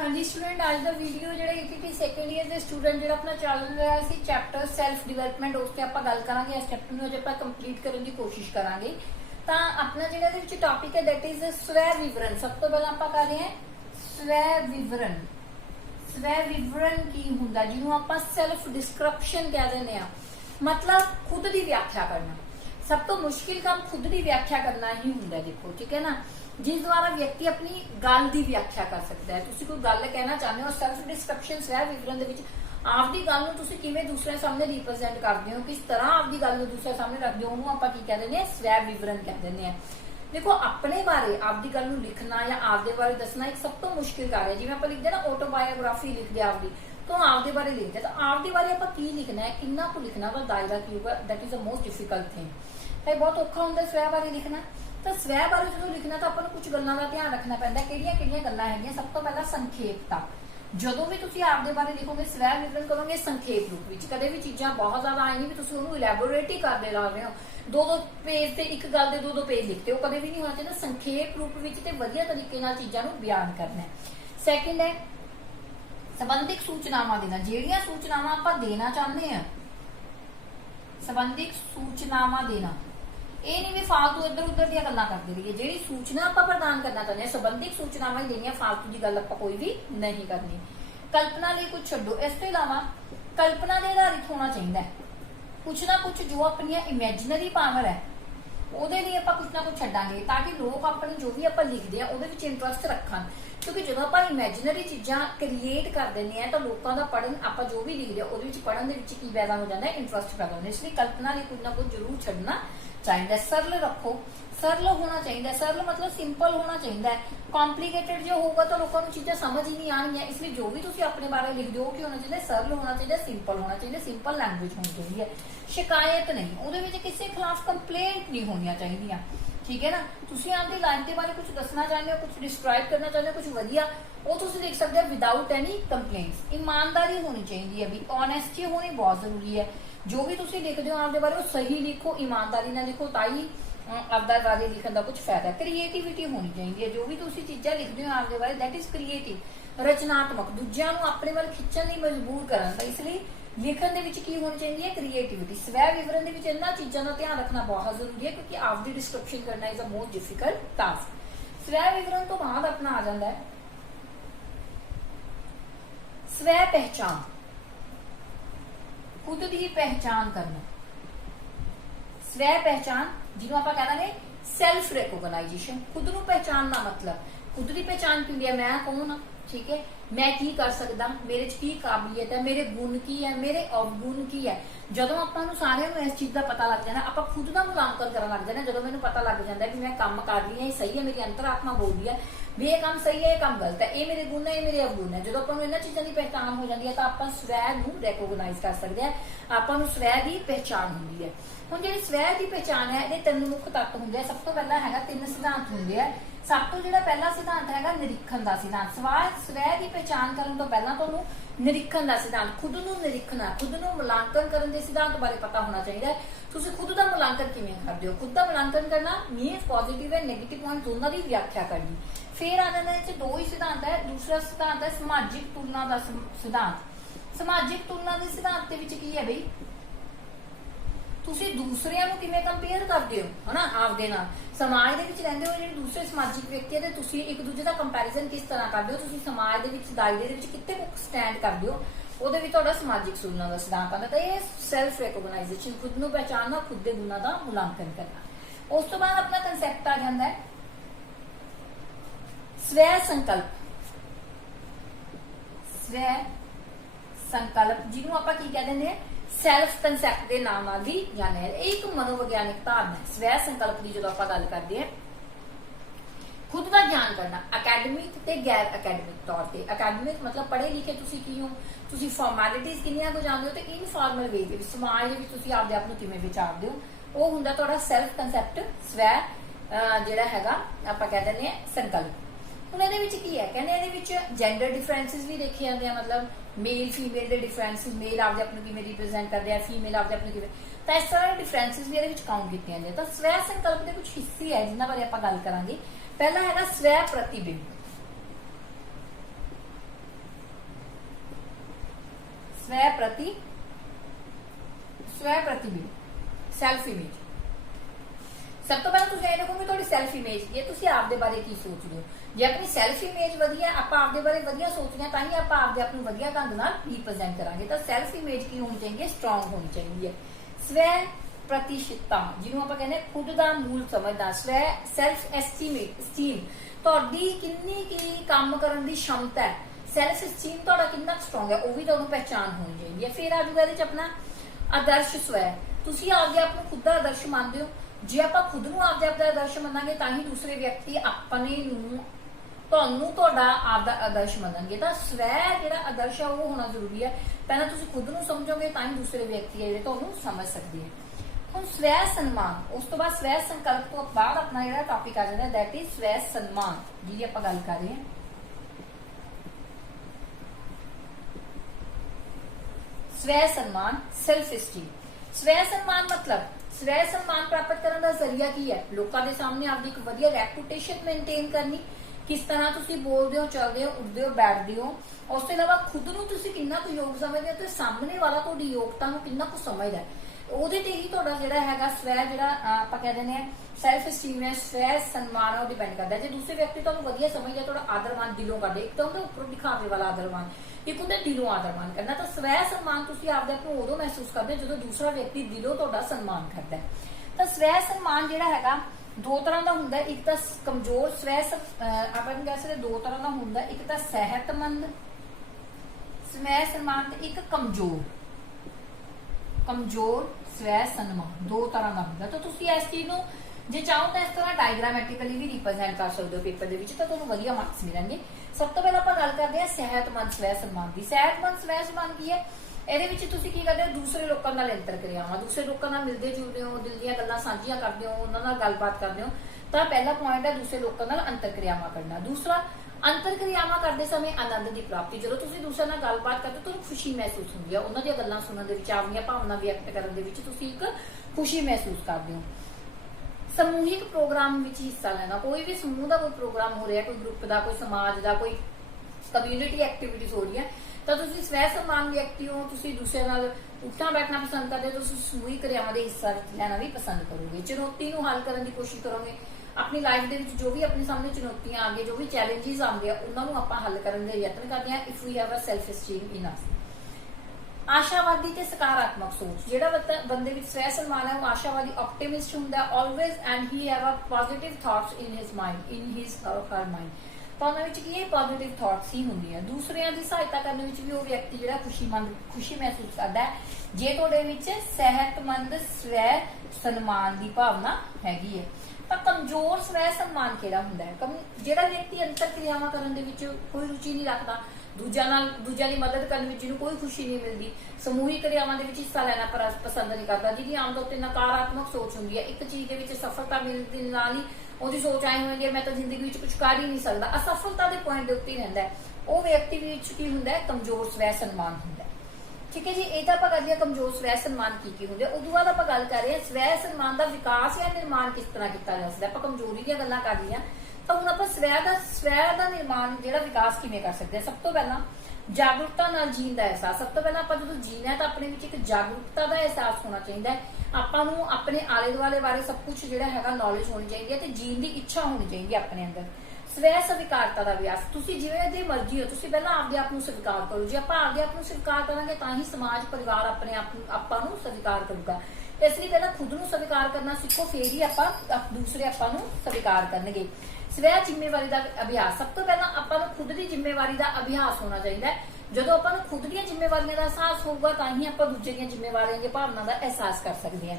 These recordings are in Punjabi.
हाँ जी स्टूडेंट, आज का वीडियो जो ईटीटी सैकेंड ईयर के स्टूडेंट जो अपना चल रहा है चैप्टर सैल्फ डिवेलपमेंट उस पर आप गल करांगे। इस चैप्टर में अज आप कंप्लीट करने की कोशिश करांगे। तो अपना जो टॉपिक है दैट इज स्वै विवरण। सब तो पहले आप कर रहे हैं स्वै विवरण। स्वै विवरण की हुंदा जिन्होंने आप सैल्फ डिस्क्रिप्शन कह देने आ, मतलब खुद की व्याख्या करना। सब तो मुश्किल काम खुद की व्याख्या करना ही हुंदा। देखो ठीक है ना, जिस द्वारा व्यक्ति अपनी गल की व्याख्या कर सकता है। तुसी कोई गल कहना चाहते हो, सैल्फ डिस्क्रिप्शन स्वै विवरण दे विच आपदी गल नूं तुसी किवें दूसरे सामने रिप्रेजेंट करते हो, किस तरह आपदी गल नूं दूसरे सामने रखते हो, उन्होंने आपां की कह देने स्वै विवरण कह देने हैं। देखो अपने बारे आपदी गल नूं लिखना या आपदे बारे दसना एक सब तो मुश्किल कार्य है। जिवें आपां लिखदे ना ऑटोबायोग्राफी लिखदे आपदी, तो आपदे बारे लिखदे, तो आपदे बारे आपां की लिखना है, किन्ना को लिखना, तो दायरा की होगा, that is the most difficult thing. तो बहुत औखा हुंदा स्वै बारे लिखना। तो स्वै बारे जो लिखना तो अपन कुछ गल्लां दा ध्यान रखना पैंदा। किहड़ियां गल्लां हैगियां? सब तो पहला संखेपता। जदों भी तुसीं आपदे बारे लिखोगे स्वै विवरण करोगे संखेप रूप विच, कदे भी चीज़ां बहुत ज्यादा आई नहीं भी तुसीं उहनूं इलैबोरेट ही करदे रह रहे हो, दो पेज ते एक गल दे दो पेज लिखते हो, कदे भी नहीं होना चाहिए। संखेप रूप विच ते वधिया तरीके नाल चीज़ां नूं बयान करना है। सैकेंड है संबंधित सूचनावां देना। जिहड़ियां सूचनावां आपां देना चाहते हैं, संबंधित सूचनावां देना, ये नहीं भी फालतू इधर उधर दी गल्लां करते रहिए। जिहड़ी सूचना आपां प्रदान करना चाहते हैं संबंधित सूचनावां ही देनियां, फालतू की गल आपां कोई भी नहीं करनी। कल्पना लिए कुछ छड्डो। इस तो इलावा कल्पना के आधारित होना चाहिए कुछ ना कुछ, जो अपनी इमेजिनरी पावर है ਉਹਦੇ ਲਈ ਆਪਾਂ कुछ ना कुछ ਛੱਡਾਂਗੇ ਤਾਂ ਕਿ ਲੋਕ ਆਪਣੀ ਜੋ ਵੀ ਆਪਾਂ ਲਿਖਦੇ ਆ ਉਹਦੇ ਵਿੱਚ ਇੰਟਰਸਟ ਰੱਖਣ। ਕਿਉਂਕਿ ਜਦੋਂ ਆਪਾਂ ਇਮੇਜਿਨਰੀ ਚੀਜ਼ਾਂ ਕ੍ਰੀਏਟ ਕਰ ਦਿੰਦੇ ਆ ਤਾਂ ਲੋਕਾਂ ਦਾ ਪੜਨ ਆਪਾਂ ਜੋ ਵੀ ਲਿਖਦੇ ਆ ਉਹਦੇ ਵਿੱਚ ਪੜਨ ਦੇ ਵਿੱਚ ਕੀ ਪੈਦਾ ਹੋ ਜਾਂਦਾ ਹੈ, ਇੰਟਰਸਟ ਪੈਦਾ ਹੁੰਦਾ। ਇਸ ਲਈ ਕਲਪਨਾ ਲਈ कुछ ना कुछ जरूर ਛੱਡਣਾ चाहिए। सरल रखो, सरल होना चाहिए। सरल मतलब सिंपल होना चाहिए। कॉम्प्लीकेटेड जो होगा तो लोगों को चीजें समझ ही नहीं आनी है। इसलिए जो भी तुम अपने बारे लिख दो कि होना चाहिए सरल होना चाहिए, सिंपल होना चाहिए, सिंपल लैंग्वेज होनी चाहिए। शिकायत नहीं, वो किसी के खिलाफ कंप्लेंट नहीं होनी चाहिए। ठीक है ना, तुम आपकी लाइफ के बारे कुछ दसना चाहते हो, कुछ डिस्क्राइब करना चाहते हो, कुछ वधिया, वो तुम लिख सकते हो विदाउट एनी कंप्लेंट्स। ईमानदारी होनी चाहिए है, ऑनेस्टी होनी बहुत जरूरी है। जो भी तुम लिखते हो आपके बारे सही लिखो, ईमानदारी ना लिखो, ताई आपदा बारे लिखने का कुछ फायदा। क्रिएटिविटी होनी चाहिए। जो भी तुम चीज़ां लिखते हो आपके बारे दैट इज क्रिएटिव, रचनात्मक, दूजियां नूं अपने वाल खिंचण लई मजबूर करन दा। इसलिए लिखण दे विच की होनी चाहिए है? क्रिएटिविटी। स्वै विवरण दे विच इन्हां चीज़ां दा ध्यान रखना बहुत जरूरी है, क्योंकि आपकी डिस्क्रिप्शन करना is a most difficult task. स्वै विवरण तो बाद अपना आ जाता है स्वै पहचान, खुद की पहचान करना। स्वै पहचान जिन्हों आप कह देंगे सैल्फ रिकॉग्नाइजेशन, खुद नूं पहचानना। मतलब खुद की पहचान की है, मैं कौन हाँ, ठीक है, मैं की कर सकदा, मेरे च की काबिलियत है, मेरे गुण की है, मेरे अवगुण की है। जदों आपां नूं सारिआं नूं इस चीज़ का पता लग जाना, आपां खुद का मुलांकन करन लग जाना। जदों मैनूं पता लग जाता है कि मैं काम कर रही हूं, सही है, मेरी अंतरात्मा बोल रही है भी ये काम सही है, ये काम गलत है, ये मेरे गुण है, ये मेरे अवगुण है। जदों आपां नूं इन्हां चीज़ां की पहचान हो जाती है तो आपां स्वै नूं रिकॉग्नाइज कर सकते हैं, आपां नूं स्वै की पहचान होंदी है। हुण जिहड़ी स्वै की पहचान है ये तीन मुख तत्व होंदे आ। सब तो पहला हैगा तीन सिद्धांत होंदे आ। सब तो जिहड़ा पहला सिद्धांत हैगा निरीखण दा सिद्धांत। स्वै की पहचान करन तो पहला तुहानूं निरीखण दा सिद्धांत, खुद नूं निरीखना, खुद नूं मुलांकन करन दे सिद्धांत बारे पता होना चाहिए। तुसीं खुद दा मुलांकन किवें करदे हो? खुद दा मुलांकन करना मीनस पॉजिटिव है नेगेटिव पॉइंट दोनों की व्याख्या करनी। फिर आ जांदा इह दो ही सिद्धांत है। दूसरा सिद्धांत है समाजिक तुलना का सिद्धांत। समाजिक तुलना के सिद्धांत दे विच की है बई, तुसीं दूसरिਆਂ ਨੂੰ ਕਿਵੇਂ ਕੰਪੇਅਰ ਕਰਦੇ ਹੋ, ਹਨਾ, ਆਪਦੇ ਨਾਲ। ਸਮਾਜ ਦੇ ਵਿੱਚ ਰਹਿੰਦੇ ਹੋ, ਜਿਹੜੇ ਦੂਸਰੇ ਸਮਾਜਿਕ ਵਿਅਕਤੀ ਹੈ ਤੇ ਤੁਸੀਂ ਇੱਕ ਦੂਜੇ ਦਾ ਕੰਪੈਰੀਜ਼ਨ ਕਿਸ ਤਰ੍ਹਾਂ ਕਰਦੇ ਹੋ, ਤੁਸੀਂ ਸਮਾਜ ਦੇ ਵਿੱਚ ਦਾਇਰੇ ਦੇ ਵਿੱਚ ਕਿੱਥੇ ਕੁ ਸਟੈਂਡ ਕਰਦੇ ਹੋ, ਉਹਦੇ ਵਿੱਚ ਤੁਹਾਡਾ ਸਮਾਜਿਕ ਤੁਲਨਾ ਦਾ ਸਿਧਾਂਤ ਆਉਂਦਾ। ਤਾਂ ਇਹ ਸੈਲਫ ਰਿਕੋਗਨਾਈਜੇਸ਼ਨ, ਖੁਦ ਨੂੰ ਪਹਿਚਾਨਣਾ, ਖੁਦ ਦੇ ਗੁਣਾਂ ਦਾ ਮੁਲਾਂਕਣ ਕਰਨਾ। ਉਸ ਤੋਂ ਬਾਅਦ ਆਪਣਾ ਕਨਸੈਪਟ ਆ ਜਾਂਦਾ ਹੈ स्वै संकल्प। स्वै संकल्प जिन्हों आप की कह देंगे सैल्फ कंसैप्ट के नाम नाल भी जाने। एक मनोविज्ञानिक धारणा है स्वै संकल्प की। जो आप गल करते हैं खुद का ज्ञान करना अकैडमिक ते गैर अकैडमिक तौर पर। अकैडमिक मतलब पढ़े लिखे तुसी की हो, तुसी फॉर्मैलिटीज किनियां को जानते हो, तो इनफॉर्मल वे दे विच समाज दे विच तुसी आपदे आप नूं किवें विचारदे हो, वो हुंदा तुहाडा सैल्फ कंसैप्ट स्वै जिहड़ा हैगा आपां कह दिंदे आ संकल्प। ਹੁਣ ਇਹਦੇ ਵਿੱਚ ਕੀ ਹੈ, ਕਹਿੰਦੇ ਇਹਦੇ ਵਿੱਚ ਜੈਂਡਰ ਡਿਫਰੈਂਸਿਸ ਵੀ ਦੇਖੇ ਜਾਂਦੇ ਆ। मतलब ਮੇਲ ਫੀਮੇਲ ਦੇ ਡਿਫਰੈਂਸਿਸ, ਮੇਲ ਆਪਦੇ ਆਪ ਨੂੰ ਕਿਵੇਂ ਰਿਪਰੈਜ਼ੈਂਟ ਕਰਦੇ ਆ, ਫੀਮੇਲ ਆਪਦੇ ਆਪ ਨੂੰ ਕਿਵੇਂ, ਤਾਂ ਇਸ ਤਰ੍ਹਾਂ ਦੇ ਡਿਫਰੈਂਸਿਸ ਵੀ ਇਹਦੇ ਵਿੱਚ ਕਾਊਂਟ ਕੀਤੇ ਜਾਂਦੇ ਆ। ਤਾਂ ਸਵੈ ਸੰਕਲਪ ਦੇ ਕੁਝ ਹਿੱਸੇ ਹੈ ਜਿਨ੍ਹਾਂ ਬਾਰੇ ਆਪਾਂ ਗੱਲ ਕਰਾਂਗੇ। ਪਹਿਲਾ ਹੈਗਾ ਸਵੈ ਪ੍ਰਤੀਬਿੰਬ। ਸਵੈ ਪ੍ਰਤੀਬਿੰਬ, ਸੈਲਫ ਇਮੇਜ। ਸਭ ਤੋਂ ਪਹਿਲਾਂ ਤੁਸੀਂ ਇਹ ਦੇਖੋ ਕਿ ਤੁਹਾਡੀ ਸੈਲਫ ਇਮੇਜ ਕੀ ਹੈ, ਤੁਸੀਂ ਆਪਦੇ ਬਾਰੇ ਕੀ ਸੋਚਦੇ ਹੋ। ਜੇ ਆਪਣੀ ਸੈਲਫ ਇਮੇਜ ਵਧੀਆ, ਆਪਾਂ ਆਪਦੇ ਬਾਰੇ ਵਧੀਆ ਸੋਚਦੇ ਹਾਂ ਤਾਂ ਹੀ ਆਪਾਂ ਆਪਦੇ ਆਪ ਨੂੰ ਵਧੀਆ ਢੰਗ ਨਾਲ ਰਿਪਰੈਜ਼ੈਂਟ ਕਰਾਂਗੇ। ਤਾਂ ਸੈਲਫ ਇਮੇਜ ਕੀ ਹੋਣੀ ਚਾਹੀਦੀ ਹੈ, ਸਟਰੋਂਗ ਹੋਣੀ ਚਾਹੀਦੀ ਹੈ। ਸਵੈ ਪ੍ਰਤੀਸ਼ਿਤਤਾ, ਜਿਹਨੂੰ ਆਪਾਂ ਕਹਿੰਦੇ ਖੁਦ ਦਾ ਮੂਲ ਸਮਝਣਾ, ਸਵੈ ਸੈਲਫ ਐਸਟੀਮ, ਤੁਹਾਡੀ ਕਿੰਨੀ ਕੀ ਕੰਮ ਕਰਨ ਦੀ ਸ਼ਮਤਾ ਹੈ, ਸੈਲਫ ਐਸਟੀਮ ਤੁਹਾਡਾ ਕਿੰਨਾ ਸਟਰੋਂਗ ਹੈ, ਉਹ ਵੀ ਤੁਹਾਨੂੰ ਪਹਿਚਾਨ ਹੋਣੀ ਚਾਹੀਦੀ ਹੈ। ਫਿਰ ਆਜੂਗਾ ਇਹਦੇ ਚ ਆਪਣਾ ਆਦਰਸ਼ ਸਵੈ, ਤੁਸੀਂ ਆਪਦੇ ਆਪ ਨੂੰ ਖੁਦ ਦਾ ਆਦਰਸ਼ ਮੰਨਦੇ ਹੋ। ਜੇ ਆਪਾਂ ਖੁਦ ਨੂੰ ਆਪਦੇ ਆਪ ਦਾ ਆਦਰਸ਼ ਮੰਨਾਂਗੇ ਤਾਂ ਹੀ ਦੂਸਰੇ ਵਿਅਕਤੀ ਆਪਣੇ ਨੂੰ ਤੁਹਾਨੂੰ ਤੁਹਾਡਾ ਆਪਦਾ ਆਦਰਸ਼ ਮੰਨਣਗੇ। ਤਾਂ ਸਵੈ ਜਿਹੜਾ ਆਦਰਸ਼ ਹੈ ਉਹ ਹੋਣਾ ਜ਼ਰੂਰੀ ਹੈ। ਪਹਿਲਾਂ ਤੁਸੀਂ ਖੁਦ ਨੂੰ ਸਮਝੋਗੇ ਤਾਂ ਹੀ ਦੂਸਰੇ ਵਿਅਕਤੀ ਜਿਹੜੇ ਤੁਹਾਨੂੰ ਸਮਝ ਸਕਦੇ ਹੈ। ਹੁਣ ਸਵੈ ਸਨਮਾਨ, ਉਸ ਤੋਂ ਬਾਅਦ ਸਵੈ ਸੰਕਲਪ ਤੋਂ ਬਾਅਦ ਆਪਣਾ ਜਿਹੜਾ ਟੌਪਿਕ ਆ ਜਾਂਦਾ ਦੈਟ ਇਜ਼ ਸਵੈ ਸਨਮਾਨ, ਜਿਹਦੀ ਆਪਾਂ ਗੱਲ ਕਰ ਰਹੇ ਹਾਂ। ਸਵੈ ਸਨਮਾਨ, ਸੈਲਫ ਐਸਟੀਮ। ਸਵੈ ਸਨਮਾਨ ਮਤਲਬ ਸਵੈ ਸਨਮਾਨ ਪ੍ਰਾਪਤ ਕਰਨ ਦਾ ਜ਼ਰੀਆ ਕੀ ਹੈ, ਲੋਕਾਂ ਦੇ ਸਾਹਮਣੇ ਆਪਦੀ ਇੱਕ ਵਧੀਆ ਰੈਪੂਟੇਸ਼ਨ ਮੇਨਟੇਨ ਕਰਨੀ, ਕਿਸ ਤਰ੍ਹਾਂ ਤੁਸੀਂ ਬੋਲਦੇ ਹੋ, ਚੱਲਦੇ ਹੋ, ਉੱਠਦੇ ਹੋ, ਬੈਠਦੇ ਹੋ। ਉਸ ਤੋਂ ਇਲਾਵਾ ਖੁਦ ਨੂੰ ਤੁਸੀਂ ਕਿੰਨਾ ਕੁ ਯੋਗ ਸਮਝਦੇ ਹੋ ਤੇ ਸਾਹਮਣੇ ਵਾਲਾ ਤੁਹਾਡੀ ਯੋਗਤਾ ਨੂੰ ਕਿੰਨਾ ਕੁ ਸਮਝਦਾ ਹੈ, ਉਹਦੇ ਤੇ ਹੀ ਤੁਹਾਡਾ ਜਿਹੜਾ ਹੈਗਾ ਸਵੈ ਜਿਹੜਾ ਆਪਾਂ ਕਹਿ ਦਿੰਦੇ ਆ ਸੈਲਫ ਐਸਟੀਮ ਹੈ, ਸਵੈ ਸਨਮਾਨ ਉਹ ਡਿਪੈਂਡ ਕਰਦਾ। ਜੇ ਦੂਸਰੇ ਵਿਅਕਤੀ ਤੁਹਾਨੂੰ ਵਧੀਆ ਸਮਝਦਾ, ਤੁਹਾਡਾ ਆਦਰਮਾਨ ਦਿਲੋਂ ਕਰਦੇ, ਇੱਕ ਤਾਂ ਹੁੰਦਾ ਉੱਪਰੋਂ ਦਿਖਾਵੇ ਵਾਲਾ ਆਦਰਮਾਨ, ਇੱਕ ਹੁੰਦਾ ਦਿਲੋਂ ਆਦਰਮਾਨ ਕਰਨਾ। ਤਾਂ ਸਵੈ ਸਨਮਾਨ ਤੁਸੀਂ ਆਪਦੇ ਆਪ ਨੂੰ ਉਦੋਂ ਮਹਿਸੂਸ ਕਰਦੇ ਜਦੋਂ ਦੂਸਰਾ ਵਿਅਕਤੀ ਦਿਲੋਂ ਤੁਹਾਡਾ ਸਨਮਾਨ ਕਰਦਾ ਹੈ। ਤਾਂ ਸਵੈ ਸਨਮਾਨ ਜਿਹੜਾ ਹੈਗਾ ਦੋ ਤਰ੍ਹਾਂ ਦਾ ਹੁੰਦਾ, ਇੱਕ ਤਾਂ ਕਮਜ਼ੋਰ ਸਵੈ ਆਪਾਂ ਨੂੰ ਕਹਿ ਸਕਦੇ ਦੋ ਤਰ੍ਹਾਂ ਦਾ ਹੁੰਦਾ, ਇੱਕ ਤਾਂ ਸਿਹਤਮੰਦ ਸਵੈ ਸਨਮਾਨ ਤੇ ਇੱਕ ਕਮਜ਼ੋਰ ਸਵੈ ਸਨਮਾਨ, ਦੋ ਤਰ੍ਹਾਂ ਦਾ ਹੁੰਦਾ। ਤਾਂ ਤੁਸੀਂ ਇਸ ਚੀਜ਼ ਨੂੰ ਜੇ ਚਾਹੋ ਤਾਂ ਇਸ ਤਰ੍ਹਾਂ ਡਾਇਗ੍ਰਾਮੈਟਿਕਲੀ ਵੀ ਰਿਪਰੈਜ਼ੈਂਟ ਕਰ ਸਕਦੇ ਹੋ ਪੇਪਰ ਦੇ ਵਿੱਚ, ਤਾਂ ਤੁਹਾਨੂੰ ਵਧੀਆ ਮਾਰਕਸ ਮਿਲਣਗੇ। ਸਭ ਤੋਂ ਪਹਿਲਾਂ ਆਪਾਂ ਗੱਲ ਕਰਦੇ ਹਾਂ ਸਿਹਤਮੰਦ ਸਵੈ ਸਨਮਾਨ ਦੀ। ਸਿਹਤਮੰਦ ਸਵੈ ਸਨਮਾਨ ਕੀ ਹੈ, ਇਹਦੇ ਵਿੱਚ ਤੁਸੀਂ ਕੀ ਕਰਦੇ ਹੋ, ਦੂਸਰੇ ਲੋਕਾਂ ਨਾਲ ਇੰਤਰ ਕਿਰਿਆਵਾਂ, ਦੂਸਰੇ ਲੋਕਾਂ ਨਾਲ ਮਿਲਦੇ ਜੁਲਦੇ ਹੋ, ਦਿਲ ਦੀਆਂ ਗੱਲਾਂ ਸਾਂਝੀਆਂ ਕਰਦੇ ਹੋ, ਉਹਨਾਂ ਨਾਲ ਗੱਲਬਾਤ ਕਰਦੇ ਹੋ। ਤਾਂ ਪਹਿਲਾ ਪੁਆਇੰਟ ਹੈ ਦੂਸਰੇ ਲੋਕਾਂ ਨਾਲ ਅੰਤਰ ਕਿਰਿਆਵਾਂ ਕਰਨਾ। ਦੂਸਰਾ ਅੰਤਰ ਕਿਰਿਆਵਾਂ ਕਰਦੇ ਸਮੇਂ ਆਨੰਦ ਦੀ ਪ੍ਰਾਪਤੀ, ਜਦੋਂ ਤੁਸੀਂ ਦੂਸਰੇ ਨਾਲ ਗੱਲਬਾਤ ਕਰਦੇ ਹੋ ਤੁਹਾਨੂੰ ਖੁਸ਼ੀ ਮਹਿਸੂਸ ਹੁੰਦੀ ਹੈ, ਉਹਨਾਂ ਦੀਆਂ ਗੱਲਾਂ ਸੁਣਨ ਦੇ ਵਿੱਚ, ਆਪਣੀਆਂ ਭਾਵਨਾ ਵਿਅਕਤ ਕਰਨ ਦੇ ਵਿੱਚ ਤੁਸੀਂ ਇੱਕ ਖੁਸ਼ੀ ਮਹਿਸੂਸ ਕਰਦੇ ਹੋ। ਸਮੂਹਿਕ ਪ੍ਰੋਗਰਾਮ ਵਿੱਚ ਹਿੱਸਾ ਲੈਣਾ, ਕੋਈ ਵੀ ਸਮੂਹ ਦਾ ਕੋਈ ਪ੍ਰੋਗਰਾਮ ਹੋ ਰਿਹਾ, ਕੋਈ ਗਰੁੱਪ ਦਾ, ਕੋਈ ਸਮਾਜ ਦਾ, ਕੋਈ ਕਮਿਊਨਿਟੀ ਐਕਟੀਵਿਟੀਜ਼ ਹੋ ਰਹੀ ਹੈ, ਤਾਂ ਤੁਸੀਂ ਸਵੈ ਸਨਮਾਨ ਵਿਅਕਤੀ ਹੋ, ਤੁਸੀਂ ਦੂਸਰੇ ਨਾਲ ਉੱਠਣਾ ਬੈਠਣਾ ਪਸੰਦ ਕਰਦੇ ਹੋ, ਤੁਸੀਂ ਸਮੂਹਿਕ ਕਿਰਿਆਵਾਂ ਦੇ ਹਿੱਸਾ ਲੈਣਾ ਵੀ ਪਸੰਦ ਕਰੋਗੇ। ਚੁਣੌਤੀ ਨੂੰ ਹੱਲ ਕਰਨ ਦੀ ਕੋਸ਼ਿਸ਼ ਕਰੋਗੇ, ਆਪਣੀ ਲਾਈਫ ਦੇ ਵਿੱਚ ਜੋ ਵੀ ਆਪਣੇ ਸਾਹਮਣੇ ਚੁਣੌਤੀਆਂ ਆਉਂਦੀਆਂ, ਜੋ ਵੀ ਚੈਲੰਜਸ ਆਉਂਦੇ ਆ, ਉਹਨਾਂ ਨੂੰ ਆਪਾਂ ਹੱਲ ਕਰਨ ਦੇ ਯਤਨ ਕਰਦੇ ਹਾਂ if we have a self esteem in us. ਆਸ਼ਾਵਾਦੀ ਤੇ ਸਕਾਰਾਤਮਕ ਸੋਚ, ਜਿਹੜਾ ਬੰਦੇ ਵਿੱਚ ਸਵੈ ਸਨਮਾਨ ਹੈ ਉਹ ਆਸ਼ਾਵਾਦੀ ਆਪਟਿਮਿਸਟ ਹੁੰਦਾ always, and he have a positive thoughts in his mind, in his her mind. ਤਾਂ ਉਹਨਾਂ ਵਿੱਚ ਕੀ ਹੈ, ਪੋਜ਼ਿਟਿਵ ਥਾਟਸ ਹੀ ਹੁੰਦੀ ਹੈ। ਦੂਸਰਿਆਂ ਦੀ ਸਹਾਇਤਾ ਕਰਨ ਵਿੱਚ ਵੀ ਉਹ ਵਿਅਕਤੀ ਜਿਹੜਾ ਖੁਸ਼ੀ ਮਹਿਸੂਸ ਕਰਦਾ ਹੈ, ਜੇ ਤੁਹਾਡੇ ਵਿੱਚ ਸਿਹਤਮੰਦ ਸਵੈ ਸਨਮਾਨ ਦੀ ਭਾਵਨਾ ਹੈਗੀ ਹੈ। ਤਾਂ ਕਮਜ਼ੋਰ ਸਵੈ ਸਨਮਾਨ ਕਿਹੜਾ ਹੁੰਦਾ ਹੈ, ਜਿਹੜਾ ਵਿਅਕਤੀ ਅੰਤਰ ਕਿਰਿਆਵਾਂ ਕਰਨ ਦੇ ਵਿੱਚ ਕੋਈ ਰੁਚੀ ਨਹੀਂ ਰੱਖਦਾ, ਦੂਜਿਆਂ ਦੀ ਮਦਦ ਕਰਨ ਵਿੱਚ ਜਿਹਨੂੰ ਕੋਈ ਖੁਸ਼ੀ ਨਹੀਂ ਮਿਲਦੀ, ਸਮੂਹਿਕ ਕਿਰਿਆਵਾਂ ਦੇ ਵਿੱਚ ਹਿੱਸਾ ਲੈਣਾ ਪਸੰਦ ਨਹੀਂ ਕਰਦਾ, ਜਿਹਦੀ ਆਮ ਤੌਰ ਤੇ ਨਕਾਰਾਤਮਕ ਸੋਚ ਹੁੰਦੀ ਹੈ, ਇੱਕ ਚੀਜ਼ ਦੇ ਵਿੱਚ ਸਫਲਤਾ ਮਿਲਣ ਦੇ ਨਾਲ ਹੀ ਉਹਦੀ ਸੋਚ ਆਈ ਹੁੰਦੀ ਹੈ ਮੈਂ ਤਾਂ ਜ਼ਿੰਦਗੀ ਵਿੱਚ ਕੁਝ ਕਰ ਹੀ ਨਹੀਂ ਸਕਦਾ, ਅਸਫਲਤਾ ਦੇ ਪੁਆਇੰਟ ਦੇ ਉੱਤੇ ਰਹਿੰਦਾ ਹੈ, ਉਹ ਵਿਅਕਤੀ ਵਿੱਚ ਕੀ ਹੁੰਦਾ ਹੈ, ਕਮਜ਼ੋਰ ਸਵੈ ਸਨਮਾਨ ਹੁੰਦਾ ਹੈ। ਠੀਕ ਹੈ ਜੀ, ਇਹ ਤਾਂ ਆਪਾਂ ਕਰ ਲਿਆ ਕਮਜ਼ੋਰ ਸਵੈ ਸਨਮਾਨ ਕੀ ਹੁੰਦੇ। ਉਦੋਂ ਬਾਅਦ ਆਪਾਂ ਗੱਲ ਕਰ ਰਹੇ ਹਾਂ ਸਵੈ ਸਨਮਾਨ ਦਾ ਵਿਕਾਸ ਜਾਂ ਨਿਰਮਾਣ ਕਿਸ ਤਰ੍ਹਾਂ ਕੀਤਾ ਜਾ ਸਕਦਾ। ਆਪਾਂ ਕਮਜ਼ੋਰੀ ਦੀਆਂ ਗੱਲਾਂ ਕਰ ਲਈਆਂ, ਤਾਂ ਹੁਣ ਆਪਾਂ ਸਵੈ ਦਾ ਨਿਰਮਾਣ ਜਿਹੜਾ ਵਿਕਾਸ ਕਿਵੇਂ ਕਰ ਸਕਦੇ ਹਾਂ। ਸਭ ਤੋਂ ਪਹਿਲਾਂ ਜਾਗਰੂਕਤਾ ਨਾਲ ਜੀਣ ਦਾ ਅਹਿਸਾਸ। ਸਭ ਤੋਂ ਪਹਿਲਾਂ ਆਪਾਂ ਜਦੋਂ ਜੀਣਾ ਤਾਂ ਆਪਣੇ ਵਿੱਚ ਇੱਕ ਜਾਗਰੂਕਤਾ ਦਾ ਅਹਿਸਾਸ ਹੋਣਾ ਚਾਹੀਦਾ ਹੈ। ਆਪਾਂ ਨੂੰ ਆਪਣੇ ਆਲੇ ਦੁਆਲੇ ਬਾਰੇ ਸਭ ਕੁਝ ਜਿਹੜਾ ਹੈਗਾ ਨੌਲੇਜ ਹੋਣੀ ਚਾਹੀਦੀ ਹੈ ਤੇ ਜੀਣ ਦੀ ਇੱਛਾ ਹੋਣੀ ਚਾਹੀਦੀ ਹੈ ਆਪਣੇ ਅੰਦਰ। ਸਵੈ ਸਵੀਕਾਰਤਾ ਦਾ ਅਭਿਆਸ, ਤੁਸੀਂ ਜਿਵੇਂ ਦੀ ਮਰਜ਼ੀ ਹੋ, ਤੁਸੀਂ ਪਹਿਲਾਂ ਆਪਦੇ ਆਪ ਨੂੰ ਸਵੀਕਾਰ ਕਰੋ। ਜੇ ਆਪਾਂ ਆਪਦੇ ਆਪ ਨੂੰ ਸਵੀਕਾਰ ਕਰਾਂਗੇ ਤਾਂ ਹੀ ਸਮਾਜ ਪਰਿਵਾਰ ਆਪਣੇ ਆਪਾਂ ਨੂੰ ਸਵੀਕਾਰ ਕਰੂਗਾ। ਇਸ ਲਈ ਪਹਿਲਾਂ ਖੁਦ ਨੂੰ ਸਵੀਕਾਰ ਕਰਨਾ ਸਿੱਖੋ, ਫੇਰ ਹੀ ਆਪਾਂ ਦੂਸਰੇ ਆਪਾਂ ਨੂੰ ਸਵੀਕਾਰ ਕਰਨਗੇ। ਸਵੈ ਜ਼ਿੰਮੇਵਾਰੀ ਦਾ ਅਭਿਆਸ, ਸਭ ਤੋਂ ਪਹਿਲਾਂ ਆਪਾਂ ਨੂੰ ਖੁਦ ਦੀ ਜ਼ਿੰਮੇਵਾਰੀ ਦਾ ਅਭਿਆਸ ਹੋਣਾ ਚਾਹੀਦਾ ਹੈ। ਜਦੋਂ ਆਪਾਂ ਨੂੰ ਖੁਦ ਦੀਆਂ ਜ਼ਿੰਮੇਵਾਰੀਆਂ ਦਾ ਅਹਿਸਾਸ ਹੋਊਗਾ ਤਾਂ ਹੀ ਆਪਾਂ ਦੂਜੇ ਦੀਆਂ ਜ਼ਿੰਮੇਵਾਰੀਆਂ ਦੀ ਭਾਵਨਾ ਦਾ ਅਹਿਸਾਸ ਕਰ ਸਕਦੇ ਹਾਂ।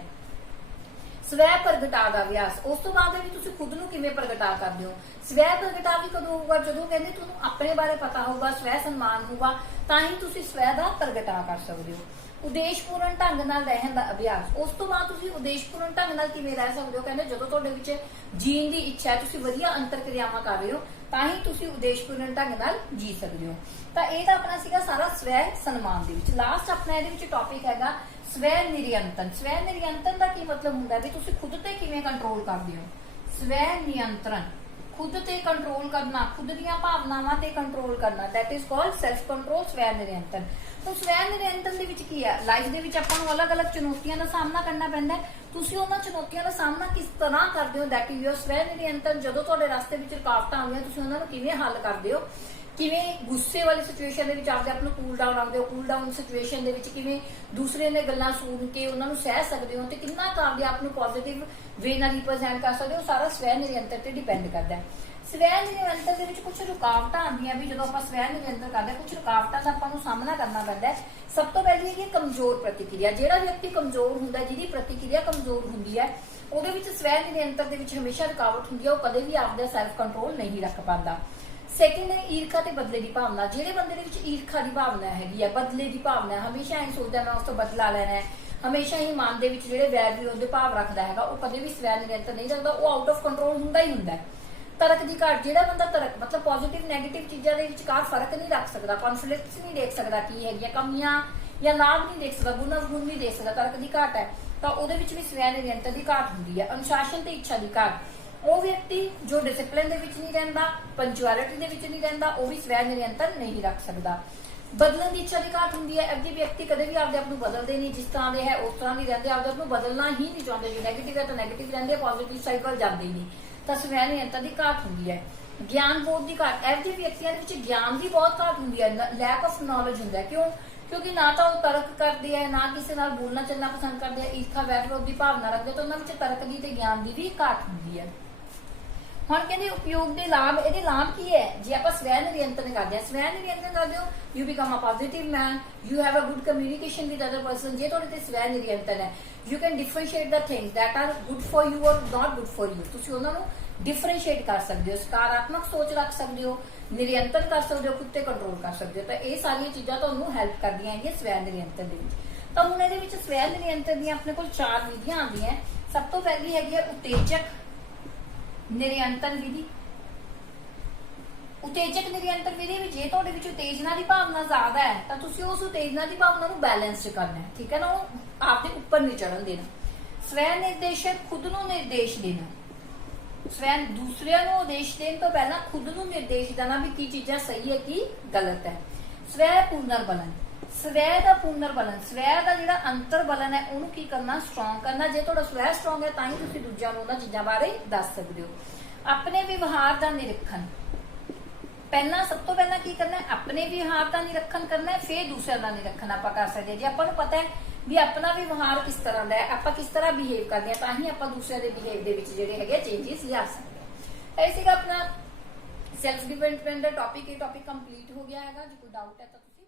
ਸਵੈ ਪ੍ਰਗਟਾ ਦਾ ਅਭਿਆਸ, ਉਸ ਤੋਂ ਬਾਅਦ ਵੀ ਤੁਸੀਂ ਖੁਦ ਨੂੰ ਕਿਵੇਂ ਪ੍ਰਗਟਾ ਕਰਦੇ ਹੋ। ਸਵੈ ਪ੍ਰਗਟਾ ਵੀ ਕਦੋਂ ਹੋਊਗਾ, ਜਦੋਂ ਕਹਿੰਦੇ ਤੁਹਾਨੂੰ ਆਪਣੇ ਬਾਰੇ ਪਤਾ ਹੋਊਗਾ, ਸਵੈ ਸਨਮਾਨ ਹੋਊਗਾ, ਤਾਂ ਹੀ ਤੁਸੀਂ ਸਵੈ ਦਾ ਪ੍ਰਗਟਾ ਕਰ ਸਕਦੇ ਹੋ। ਉਦੇਸ਼ਪੂਰਨ ਢੰਗ ਨਾਲ ਰਹਿਣ ਦਾ ਅਭਿਆਸ, ਉਸ ਤੋਂ ਬਾਅਦ ਤੁਸੀਂ ਉਦੇਸ਼ਪੂਰਨ ਢੰਗ ਨਾਲ ਕਿਵੇਂ ਰਹਿ ਸਕਦੇ ਹੋ। ਕਹਿੰਦੇ ਜਦੋਂ ਤੁਹਾਡੇ ਵਿੱਚ ਜੀਣ ਦੀ ਇੱਛਾ ਹੈ, ਤੁਸੀਂ ਵਧੀਆ ਅੰਤਰ ਕਿਰਿਆਵਾਂ ਕਰ ਰਹੇ ਹੋ, ਤਾਂ ਹੀ ਤੁਸੀਂ ਉਦੇਸ਼ਪੂਰਨ ਢੰਗ ਨਾਲ ਜੀ ਸਕਦੇ ਹੋ। ਤਾਂ ਇਹ ਤਾਂ ਆਪਣਾ ਸੀਗਾ ਸਾਰਾ ਸਵੈ ਸਨਮਾਨ ਦੇ ਵਿੱਚ। ਲਾਸਟ ਆਪਣਾ ਇਹਦੇ ਵਿੱਚ ਟੌਪਿਕ ਹੈਗਾ ਸਵੈ ਨਿਰੰਤਰਨ। ਸਵੈ ਨਿਰੰਤਰਨ ਦਾ ਕੀ ਮਤਲਬ ਹੁੰਦਾ ਵੀ ਤੁਸੀਂ ਖੁਦ ਤੇ ਕਿਵੇਂ ਕੰਟਰੋਲ ਕਰਦੇ ਹੋ। ਸਵੈ ਨਿਯੰਤਰਣ, खुद ते कंट्रोल करना, खुद दीयां भावनावां ते कंट्रोल करना, that is called self control, स्वੈ नियंत्रण। तो स्वੈ नियंत्रण ਦੇ ਵਿੱਚ ਕੀ ਹੈ, ਲਾਈਫ ਦੇ ਵਿੱਚ ਆਪਾਂ ਨੂੰ ਅਲੱਗ-ਅਲੱਗ ਚੁਣੌਤੀਆਂ ਦਾ ਸਾਹਮਣਾ ਕਰਨਾ ਪੈਂਦਾ ਹੈ। ਤੁਸੀਂ ਉਹਨਾਂ ਚੁਣੌਤੀਆਂ ਦਾ ਸਾਹਮਣਾ ਕਿਸ ਤਰ੍ਹਾਂ ਕਰਦੇ ਹੋ, ਦੈਟ ਇਜ਼ ਯੋਰ स्वੈ ਨਿਯੰਤਰਣ। ਜਦੋਂ ਤੁਹਾਡੇ ਰਸਤੇ ਵਿੱਚ ਰੁਕਾਵਟਾਂ ਆਉਂਦੀਆਂ ਤੁਸੀਂ ਉਹਨਾਂ ਨੂੰ ਕਿਵੇਂ ਹੱਲ ਕਰਦੇ ਹੋ, ਕਿਵੇਂ ਗੁੱਸੇ ਵਾਲੀ ਸਿਚੁਏਸ਼ਨ ਦੇ ਵਿੱਚ ਆਪਦੇ ਆਪ ਨੂੰ ਕੂਲ ਡਾਊਨ ਰੱਖਦੇ ਹੋ, ਕੂਲ ਡਾਊਨ ਸਿਚੁਏਸ਼ਨ ਦੇ ਵਿੱਚ ਕਿਵੇਂ ਦੂਸਰੇ ਦੀਆਂ ਗੱਲਾਂ ਸੁਣ ਕੇ ਉਹਨਾਂ ਨੂੰ ਸਹਿ ਸਕਦੇ ਹੋ, ਤੇ ਕਿੰਨਾ ਕੁ ਆਪਦੇ ਆਪ ਨੂੰ ਪੋਜ਼ਿਟਿਵ ਵੇ ਨਾਲ ਰਿਪਰੈਜ਼ੈਂਟ ਕਰ ਸਕਦੇ ਹੋ, ਸਾਰਾ स्वੈ ਨਿਯੰਤਰਣ ਤੇ ਡਿਪੈਂਡ ਕਰਦਾ ਹੈ। स्वੈ ਨਿਯੰਤਰਣ ਦੇ ਵਿੱਚ ਕੁਝ ਰੁਕਾਵਟਾਂ ਆਉਂਦੀਆਂ ਵੀ, ਜਦੋਂ ਆਪਾਂ स्वੈ ਨਿਯੰਤਰਣ ਕਰਦੇ ਕੁਝ ਰੁਕਾਵਟਾਂ ਦਾ ਆਪਾਂ ਨੂੰ ਸਾਹਮਣਾ ਕਰਨਾ ਪੈਂਦਾ ਹੈ। ਸਭ ਤੋਂ ਪਹਿਲੀ ਹੈ ਕਮਜ਼ੋਰ ਪ੍ਰਤੀਕਿਰਿਆ। ਜਿਹੜਾ ਵਿਅਕਤੀ ਕਮਜ਼ੋਰ ਹੁੰਦਾ, ਜਿਹਦੀ ਪ੍ਰਤੀਕਿਰਿਆ ਕਮਜ਼ੋਰ ਹੁੰਦੀ ਹੈ, ਉਹਦੇ ਵਿੱਚ स्वੈ ਨਿਯੰਤਰਣ ਦੇ ਵਿੱਚ ਹਮੇਸ਼ਾ ਰੁਕਾਵਟ ਹੁੰਦੀ ਹੈ, ਉਹ ਕਦੇ ਵੀ ਆਪਦਾ ਸੈਲਫ ਕੰਟਰੋਲ ਨਹੀਂ ਰੱਖ ਪਾਉਂਦਾ। ਸੈਕਿੰਡ ਹੈ ਈਰਖਾ ਤੇ ਬਦਲੇ ਦੀ ਭਾਵਨਾ। ਜਿਹੜੇ ਬੰਦੇ ਦੇ ਵਿੱਚ ਈਰਖਾ ਦੀ ਭਾਵਨਾ ਹੈਗੀ ਹੈ, ਬਦਲੇ ਦੀ ਭਾਵਨਾ, ਹਮੇਸ਼ਾ ਇਹ ਸੋਚਦਾ ਮੈਂ ਉਸ ਤੋਂ ਬਦਲਾ ਲੈਣਾ ਹੈ, ਹਮੇਸ਼ਾ ਹੀ ਮਨ ਦੇ ਵਿੱਚ ਜਿਹੜੇ ਵੈਰ ਵਿਰੋਧ ਦੇ ਭਾਵ ਰੱਖਦਾ ਹੈਗਾ, ਉਹ ਕਦੇ ਵੀ स्वੈ ਨਿਯੰਤਰਣ ਨਹੀਂ ਰੱਖਦਾ, ਉਹ ਆਊਟ ਆਫ ਕੰਟਰੋਲ ਹੁੰਦਾ ਹੀ ਹੁੰਦਾ ਹੈ। ਤਰਕ ਦੀ ਘਾਟ। ਜਿਹੜਾ ਬੰਦਾ ਤਰਕ ਮਤਲਬ ਪੋਜ਼ਿਟਿਵ ਨੈਗੇਟਿਵ ਚੀਜ਼ਾਂ ਦੇ ਵਿਚਕਾਰ ਫਰਕ ਨਹੀਂ ਰੱਖ ਸਕਦਾ, ਕਨਫਲਿਕਟਸ ਨਹੀਂ ਦੇਖ ਸਕਦਾ, ਕੀ ਹੈਗੀਆਂ ਕਮੀਆਂ ਜਾਂ ਲਾਭ ਨਹੀਂ ਦੇਖ ਸਕਦਾ, ਗੁਣ ਅਵਗੁਣ ਨਹੀਂ ਦੇਖ ਸਕਦਾ, ਤਰਕ ਦੀ ਘਾਟ ਹੈ, ਤਾਂ ਉਹਦੇ ਵਿੱਚ ਵੀ स्वੈ ਨਿਯੰਤਰਣ ਦੀ ਘਾਟ ਹੁੰਦੀ ਹੈ। ਅਨੁਸ਼ਾਸਨ ਤੇ ਇੱਛਾ ਦੀ ਘਾਟ। ਉਹ ਵਿਅਕਤੀ ਜੋ ਡਿਸਪਲਿਨ ਦੇ ਵਿੱਚ ਨਹੀਂ ਰਹਿੰਦਾ, ਪੰਚੁਅਲਿਟੀ ਦੇ ਵਿੱਚ ਨਹੀਂ ਰਹਿੰਦਾ, ਉਹ ਵੀ स्वੈ ਨਿਯੰਤਰਣ ਨਹੀਂ ਰੱਖ ਸਕਦਾ। ਬਦਲਣ ਦੀ ਇੱਛਾ ਦੀ ਘਾਟ ਹੁੰਦੀ ਹੈ। ਅੱਗੇ ਵਿਅਕਤੀ ਕਦੇ ਵੀ ਆਪਦੇ ਆਪ ਨੂੰ ਬਦਲਦੇ ਨਹੀਂ, ਜਿਸ ਤਰ੍ਹਾਂ ਦੇ ਹੈ ਉਸ ਤਰ੍ਹਾਂ ਨਹੀਂ ਰਹਿੰਦੇ, ਆਪਦੇ ਆਪ ਨੂੰ ਬਦਲਣਾ ਹੀ ਨਹੀਂ ਚਾਹੁੰਦੇ। ਜੋ ਨੈਗੇਟਿਵ ਹੈ ਤਾਂ ਨੈਗੇਟਿਵ ਰਹਿੰਦੇ, ਪੋਜ਼ਿਟਿਵ ਸਾਈਡ ਵੱਲ ਜਾਂਦੇ ਹੀ ਨਹੀਂ, ਤਾਂ स्वੈ ਨਿਯੰਤਰਣ ਦੀ ਘਾਟ ਹੁੰਦੀ ਹੈ। ਗਿਆਨ ਬੋਧ ਦੀ ਘਾਟ। ਇਹੋ ਜਿਹੇ ਵਿਅਕਤੀਆਂ ਦੇ ਵਿੱਚ ਗਿਆਨ ਦੀ ਬਹੁਤ ਘਾਟ ਹੁੰਦੀ ਹੈ, ਲੈਕ ਆਫ ਨੌਲੇਜ ਹੁੰਦਾ ਹੈ। ਕਿਉਂ? ਕਿਉਂਕਿ ਨਾ ਤਾਂ ਉਹ ਤਰਕ ਕਰਦੇ ਆ, ਨਾ ਕਿਸੇ ਨਾਲ ਬੋਲਣਾ ਚੱਲਣਾ ਪਸੰਦ ਕਰਦੇ ਆ, ਈਰਖਾ ਵੈਰ ਵਿਰੋਧ ਦੀ ਭਾਵਨਾ ਰੱਖਦੇ, ਤਾਂ ਉਹਨਾਂ ਵਿੱਚ ਤਰਕ ਦੀ ਤੇ ਗਿਆਨ ਦੀ ਵੀ ਘਾਟ ਹੁੰਦੀ ਹੈ। ਹੁਣ ਕਹਿੰਦੇ ਉਪਯੋਗ ਦੇ ਲਾਭ। ਇਹਦੇ ਲਾਭ ਕੀ ਹੈ? ਜੇ ਆਪਾਂ स्वੈ ਨਿਯੰਤਰਣ ਕਰਦੇ ਹਾਂ, स्वੈ ਨਿਯੰਤਰਣ ਕਰਦੇ ਹੋ, you become a positive man, you have a good communication with other person. ਜੇ ਤੁਹਾਡੇ ਤੇ स्वੈ ਨਿਯੰਤਰਣ ਹੈ, you can differentiate the things that are good for you or not good for you. ਤੁਸੀਂ ਉਹਨਾਂ ਨੂੰ ਡਿਫਰੈਂਸ਼ੀਏਟ ਕਰ ਸਕਦੇ ਹੋ, ਸਕਾਰਾਤਮਕ ਸੋਚ ਰੱਖ ਸਕਦੇ ਹੋ, ਨਿਯੰਤਰਣ ਕਰ ਸਕਦੇ ਹੋ, ਖੁਦ ਤੇ ਕੰਟਰੋਲ ਕਰ ਸਕਦੇ ਹੋ। ਤਾਂ ਇਹ ਸਾਰੀਆਂ ਚੀਜ਼ਾਂ ਤੁਹਾਨੂੰ ਹੈਲਪ ਕਰਦੀਆਂ ਹੈਗੀਆਂ स्वੈ ਨਿਯੰਤਰਣ ਦੇ ਵਿੱਚ। ਤਾਂ ਹੁਣ ਇਹਦੇ ਵਿੱਚ स्वੈ ਨਿਯੰਤਰਣ ਦੀਆਂ ਆਪਣੇ ਕੋਲ 4 ਵਿਧੀਆਂ ਆਉਂਦੀਆਂ। ਸਭ ਤੋਂ ਪਹਿਲੀ ਹੈਗੀ ਹੈ ਉਤੇਜਕ ਨਿਯੰਤਰਣ ਵਿਧੀ। ਉਤੇਜਕ ਨਿਯੰਤਰਣ ਵਿਧੀ ਵਿੱਚ ਜੇ ਤੁਹਾਡੇ ਵਿੱਚ ਉਤੇਜਨਾ ਦੀ ਭਾਵਨਾ ਜ਼ਿਆਦਾ ਹੈ, ਤਾਂ ਤੁਸੀਂ ਉਸ ਉਤੇਜਨਾ ਦੀ ਭਾਵਨਾ ਨੂੰ ਬੈਲੈਂਸ ਕਰਨਾ ਹੈ, ਠੀਕ ਹੈ ਨਾ, ਉਹ ਆਪਦੇ ਉੱਪਰ ਨਹੀਂ ਚੜਨ ਦੇਣਾ। स्वੈ ਨਿਰਦੇਸ਼ਕ, ਖੁਦ ਨੂੰ ਨਿਰਦੇਸ਼ ਦੇਣਾ। स्वੈ ਦੂਸਰਿਆਂ ਨੂੰ ਉਦੇਸ਼ ਦੇਣ ਤੋਂ ਪਹਿਲਾਂ ਖੁਦ ਨੂੰ ਨਿਰਦੇਸ਼ ਦੇਣਾ ਵੀ ਕੀ ਚੀਜ਼ਾਂ ਸਹੀ ਹੈ, ਕੀ ਗਲਤ ਹੈ। स्वੈ ਪੁਨਰਬਲਨ। स्वੈ ਦਾ ਪੁਨਰਬਲਨ, स्वੈ ਦਾ ਜਿਹੜਾ ਅੰਤਰ ਬਲਨ ਹੈ, ਉਹਨੂੰ ਕੀ ਕਰਨਾ? ਸਟਰੋਂਗ ਕਰਨਾ। ਜੇ ਤੁਹਾਡਾ स्वੈ ਸਟਰੋਂਗ ਹੈ ਤਾਂ ਹੀ ਤੁਸੀਂ ਦੂਜਿਆਂ ਨੂੰ ਉਹਨਾਂ ਚੀਜ਼ਾਂ ਬਾਰੇ ਦੱਸ ਸਕਦੇ ਹੋ। ਆਪਣੇ ਵਿਵਹਾਰ ਦਾ ਨਿਰੀਖਣ। ਪਹਿਲਾਂ ਸਭ ਤੋਂ ਪਹਿਲਾਂ ਕੀ ਕਰਨਾ ਹੈ? ਆਪਣੇ ਵਿਵਹਾਰ ਦਾ ਨਿਰੀਖਣ ਕਰਨਾ ਹੈ, ਫਿਰ ਦੂਸਰਿਆਂ ਦਾ ਨਿਰੀਖਣ ਆਪਾਂ ਕਰ ਸਕਦੇ ਹਾਂ। ਜੇ ਆਪਾਂ ਨੂੰ ਪਤਾ ਹੈ ਵੀ ਆਪਣਾ ਵਿਵਹਾਰ ਕਿਸ ਤਰ੍ਹਾਂ ਦਾ ਹੈ, ਆਪਾਂ ਕਿਸ ਤਰ੍ਹਾਂ ਬਿਹੇਵ ਕਰਦੇ ਹਾਂ, ਤਾਂ ਹੀ ਆਪਾਂ ਦੂਸਰਿਆਂ ਦੇ ਬਿਹੇਵ ਦੇ ਵਿੱਚ ਜਿਹੜੇ ਹੈਗੇ ਚੇਂਜਸ ਲਿਆ ਸਕਦੇ ਹਾਂ। ਇਹ ਸੀਗਾ ਆਪਣਾ ਸੈਲਫ ਡਿਪੈਂਡੈਂਟ ਦਾ ਟੌਪਿਕ। ਇਹ ਟੌਪਿਕ ਕੰਪਲੀਟ ਹੋ ਗਿਆ ਹੈਗਾ। ਜੇ ਕੋਈ ਡਾਊਟ ਹੈ ਤਾਂ ਤੁਸੀਂ